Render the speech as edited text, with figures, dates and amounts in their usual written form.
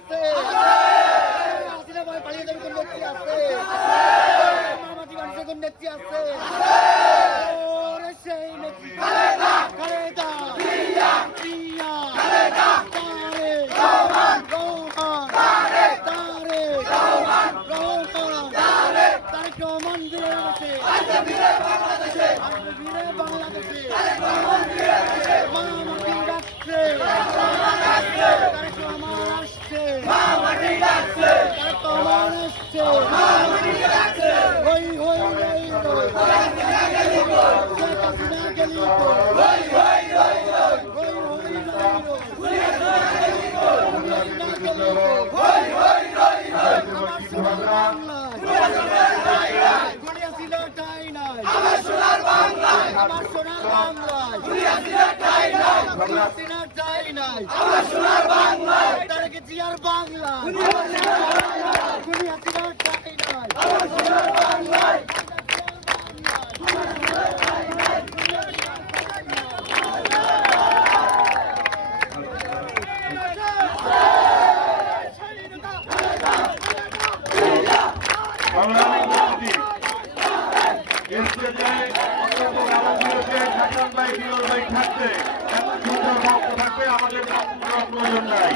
আছে? হাসিনা ভাই পালিয়ে যাবে কোন নেত্রী আছে? মামাটি মানুষের কোন নেত্রী আছে? ওরে সেই নেত্রী খালেদা, প্রিয়া, তারেক রহমান, তারেক রহমান ফিরে গেছে, ফিরে বাংলাদেশে, মামাটি ডাকছে, তারেক রহমান আসছে, তারেক রহমান আসছে, হই হই হই হই, শেখ হাসিনা গেলি কই, হই হই হই হই, আমার সোনার বাংলায় দুনিয়া ছিল ঠাই নাই, আমার সোনার বাংলায় দুনিয়া ছিল ঠাই নাই, আমার সোনার বাংলায় তারেক জিয়ার বাংলা দুনিয়া ছিল ঠাই নাই, আমার সোনার বাংলায় থাকতে এত সুন্দর ভক্ত থাকবে আমাদের প্রয়োজন নাই।